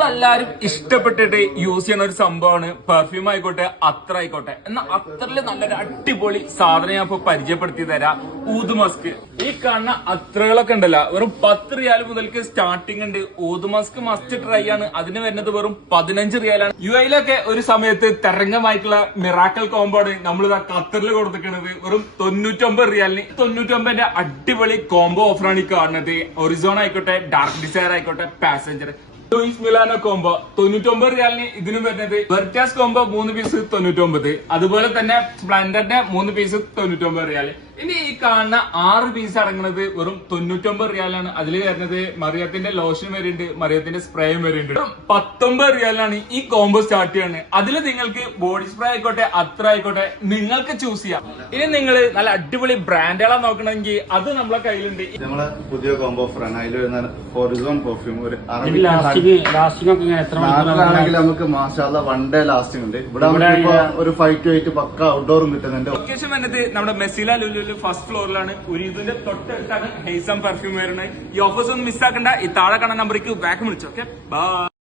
നമ്മളെല്ലാരും ഇഷ്ടപ്പെട്ടിട്ട് യൂസ് ചെയ്യുന്ന ഒരു സംഭവമാണ് പെർഫ്യൂം ആയിക്കോട്ടെ, അത്ര ആയിക്കോട്ടെ. എന്നാൽ അത്രയില് നല്ലൊരു അടിപൊളി സാധനം ഞാൻ ഇപ്പൊ പരിചയപ്പെടുത്തി തരാം. ഊത് മസ്ക്. ഈ കാണുന്ന അത്രകളൊക്കെ ഉണ്ടല്ലോ, വെറും 10 റിയാൽ മുതൽക്ക് സ്റ്റാർട്ടിംഗ് ഉണ്ട്. ഊത് മസ്ക് മസ്റ്റ് ട്രൈ ആണ്. അതിന് വരുന്നത് വെറും 15 റിയാലാണ്. UAE ഒരു സമയത്ത് തരംഗമായിട്ടുള്ള മിറാക്കൽ കോമ്പോ ആണ് നമ്മൾ ഖത്തറിൽ കൊടുത്തിരിക്കുന്നത്. വെറും 99 റിയാലിന് 99ന്റെ അടിപൊളി കോംബോ ഓഫറാണ് ഈ കാണുന്നത്. ഒറിസോൺ ആയിക്കോട്ടെ, ഡാർക്ക് ഡിസയർ ആയിക്കോട്ടെ, പാസഞ്ചർ ലൂയിസ് മിലാനോ കോംബോ 99 റിയാലിന് ഇതിനും വരുന്നത്. വെർറ്റാസ് കോംബോ 3 പീസ് 99. അതുപോലെ തന്നെ സ്പ്ലെൻഡറിന്റെ 3 പീസ് 99 റിയാല്. ഇനി ഈ കാണുന്ന 6 പീസ് അടങ്ങുന്നത് വെറും 99 റിയാലാണ്. അതിൽ വരുന്നത് മറിയത്തിന്റെ ലോഷൻ വരുന്നുണ്ട്, മറിയത്തിന്റെ സ്പ്രേയും വരുന്നുണ്ട്. 19 റിയാലാണ് ഈ കോംബോ സ്റ്റാർട്ട് ചെയ്യുന്നത്. അതിൽ നിങ്ങൾക്ക് ബോഡി സ്പ്രേ ആയിക്കോട്ടെ, അത്ര ആയിക്കോട്ടെ, നിങ്ങൾക്ക് ചൂസ് ചെയ്യാം. ഇനി നിങ്ങൾ നല്ല അടിപൊളി ബ്രാൻഡുകളാണ് നോക്കണമെങ്കിൽ അത് നമ്മളെ കയ്യിലുണ്ട്. നമ്മളെ പുതിയ കോംബോ ഓഫറാണ്. അതിൽ വരുന്ന ഹൊറിസോൺ പെർഫ്യൂം ഒരു ആണെങ്കിൽ നമുക്ക് മാഷാല്ല 1 ഡേ ലാസ്റ്റിംഗ് ഉണ്ട്. ഇവിടെ ഒരു 5 to 8 പക്ക ഔട്ട്ഡോറും കിട്ടുന്നുണ്ട്. ലൊക്കേഷൻ വരുന്നത് നമ്മുടെ മെസ്സില ലുലുവിൽ ഫസ്റ്റ് ഫ്ലോറിലാണ്. ഒരു ഇതിന്റെ തൊട്ടടുത്താണ് ഹെയ്സം പെർഫ്യൂം വരുന്നത്. ഈ ഓഫേഴ്സ് ഒന്നും മിസ്സാക്കണ്ട. ഈ താഴെ കാണുന്ന നമ്പറിലേക്ക് ബാക്ക് വിളിച്ചു. Okay, by.